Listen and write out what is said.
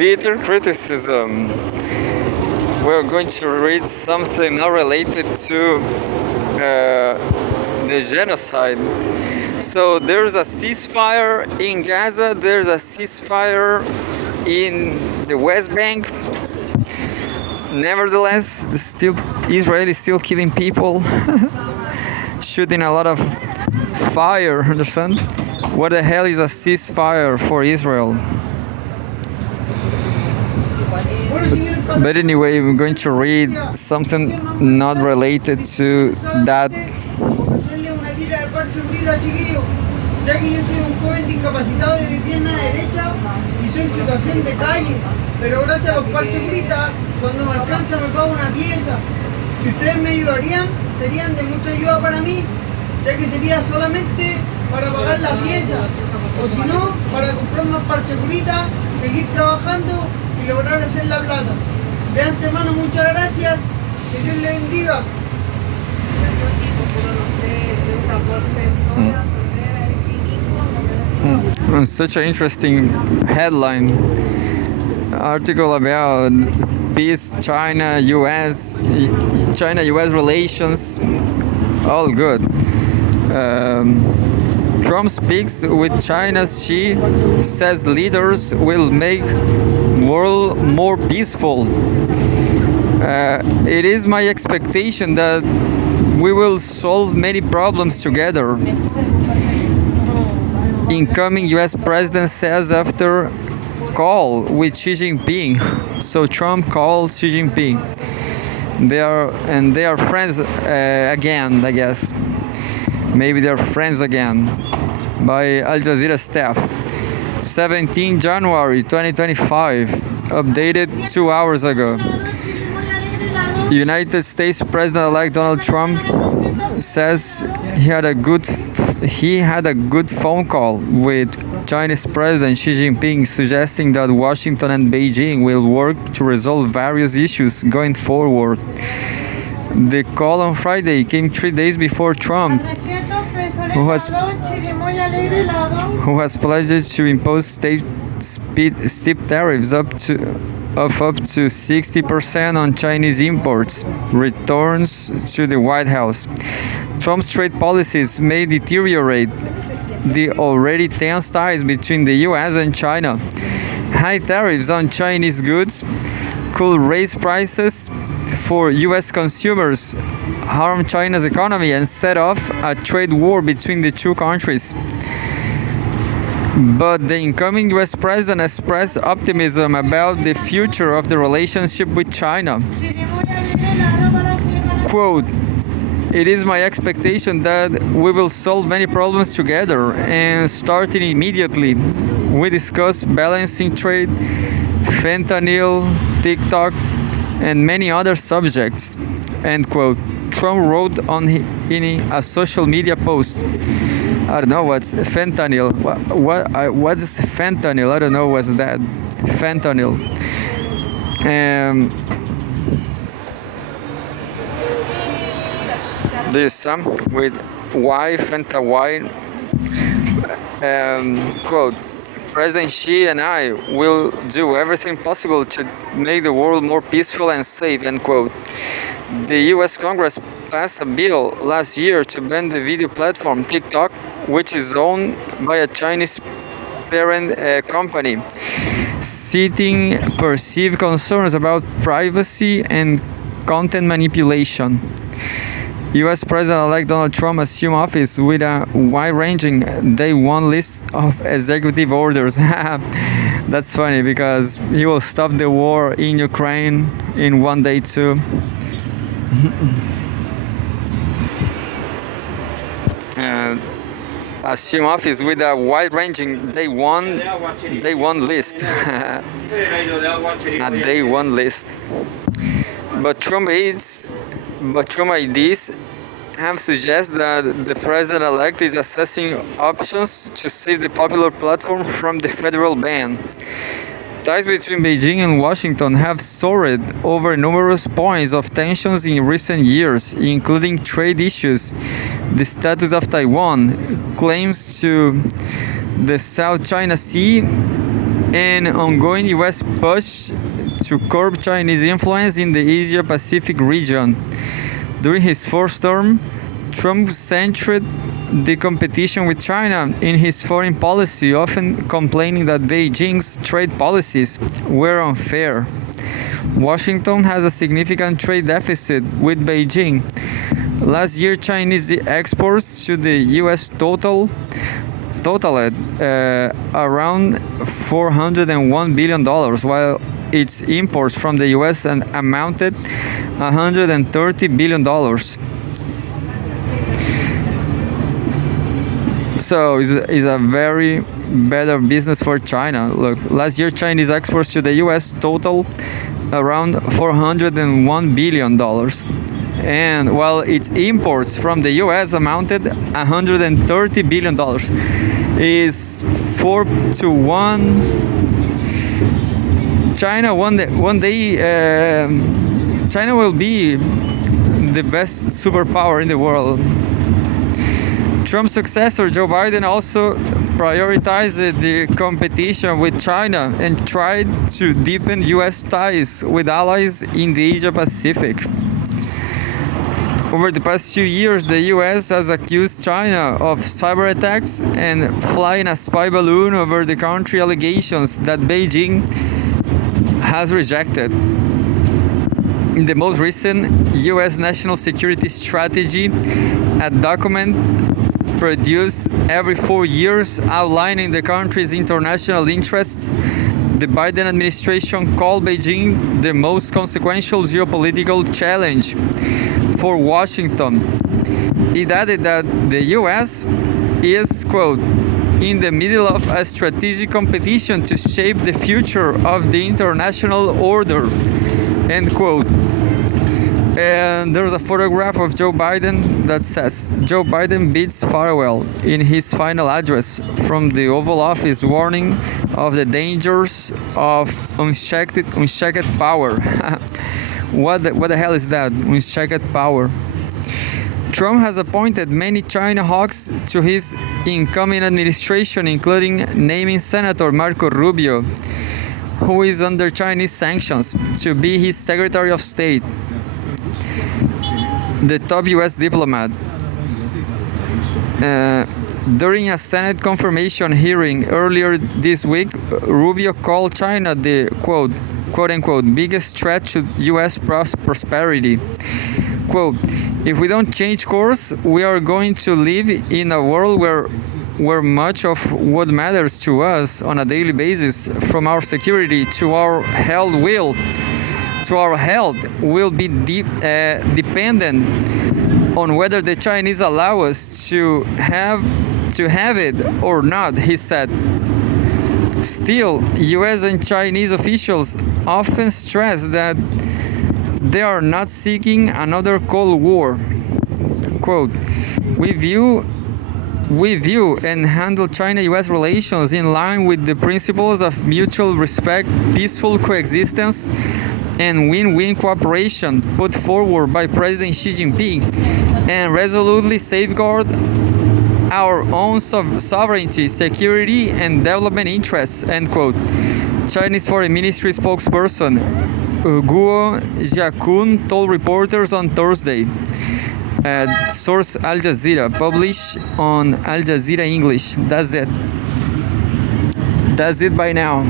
bitter criticism. We're going to read something not related to the genocide. So there's a ceasefire in Gaza, there's a ceasefire in the West Bank. Nevertheless, Israel is still killing people, shooting a lot of fire, understand? What the hell is a ceasefire for Israel? But anyway, we're going to read something not related to that. Ya que yo soy un joven discapacitado de mi pierna derecha y soy en situación de calle, pero gracias a los parches Brita, cuando me alcanza me pago una pieza. Si ustedes me ayudarían, serían de mucha ayuda para mí, ya que sería solamente para pagar la pieza, o si no, para comprar más parches Brita, seguir trabajando y lograr hacer la plata. De antemano, muchas gracias, que Dios les bendiga. Such an interesting headline article about peace, China-US relations, all good. Trump speaks with China's Xi, says leaders will make world more peaceful. It is my expectation that we will solve many problems together. Incoming US president says after call with Xi Jinping. So Trump calls Xi Jinping. They are friends again, I guess. Maybe they're friends again. By Al Jazeera staff. 17 January 2025. Updated 2 hours ago. United States President-elect Donald Trump says he had a good phone call with Chinese President Xi Jinping, suggesting that Washington and Beijing will work to resolve various issues going forward. The call on Friday came 3 days before Trump, who has pledged to impose steep tariffs of up to 60% on Chinese imports, returns to the White House. Trump's trade policies may deteriorate the already tense ties between the US and China. High tariffs on Chinese goods could raise prices for US consumers, harm China's economy, and set off a trade war between the two countries. But the incoming US president expressed optimism about the future of the relationship with China. Quote, "It is my expectation that we will solve many problems together, and starting immediately, we discuss balancing trade, fentanyl, TikTok, and many other subjects." End quote. Trump wrote in a social media post. I don't know what's fentanyl. What is fentanyl? I don't know what's that. Fentanyl. There's some with Y, Fenta Y. Quote, "President Xi and I will do everything possible to make the world more peaceful and safe." End quote. The US Congress passed a bill last year to ban the video platform TikTok, which is owned by a Chinese parent company, citing perceived concerns about privacy and content manipulation. US President-elect Donald Trump assumed office with a wide-ranging day one list of executive orders. That's funny because he will stop the war in Ukraine in one day too. Assume office with a wide-ranging day one list. A day one list. But Trump IDs have suggested that the president-elect is assessing options to save the popular platform from the federal ban. Ties between Beijing and Washington have soared over numerous points of tensions in recent years, including trade issues, the status of Taiwan, claims to the South China Sea, an ongoing US push to curb Chinese influence in the Asia Pacific region. During his first term, Trump centered the competition with China in his foreign policy, often complaining that Beijing's trade policies were unfair. Washington has a significant trade deficit with Beijing. Last year, Chinese exports to the U.S. totaled around $401 billion, while its imports from the U.S. amounted $130 billion. So it's a very better business for China. Look, last year Chinese exports to the U.S. total around $401 billion, and while its imports from the U.S. amounted $130 billion, is 4-1. China one day China will be the best superpower in the world. Trump's successor, Joe Biden, also prioritized the competition with China and tried to deepen U.S. ties with allies in the Asia Pacific. Over the past few years, the U.S. has accused China of cyber attacks and flying a spy balloon over the country, allegations that Beijing has rejected. In the most recent U.S. national security strategy, a document produced every 4 years outlining the country's international interests, the Biden administration called Beijing the most consequential geopolitical challenge for Washington. It added that the U.S. is, quote, in the middle of a strategic competition to shape the future of the international order, end quote. And there's a photograph of Joe Biden that says, Joe Biden bids farewell in his final address from the Oval Office, warning of the dangers of unchecked power. What the hell is that? Unchecked power. Trump has appointed many China hawks to his incoming administration, including naming Senator Marco Rubio, who is under Chinese sanctions, to be his Secretary of State. The top U.S. diplomat. During a Senate confirmation hearing earlier this week, Rubio called China the quote-unquote biggest threat to U.S. prosperity. Quote, if we don't change course, we are going to live in a world where much of what matters to us on a daily basis, from our security to our health, will be dependent on whether the Chinese allow us to have it or not, he said. Still, U.S. and Chinese officials often stress that they are not seeking another Cold War. Quote, we view and handle China-U.S. relations in line with the principles of mutual respect, peaceful coexistence, and win-win cooperation put forward by President Xi Jinping, and resolutely safeguard our own sovereignty, security, and development interests, end quote. Chinese Foreign Ministry spokesperson Guo Jiakun told reporters on Thursday. Source Al Jazeera, published on Al Jazeera English. That's it by now.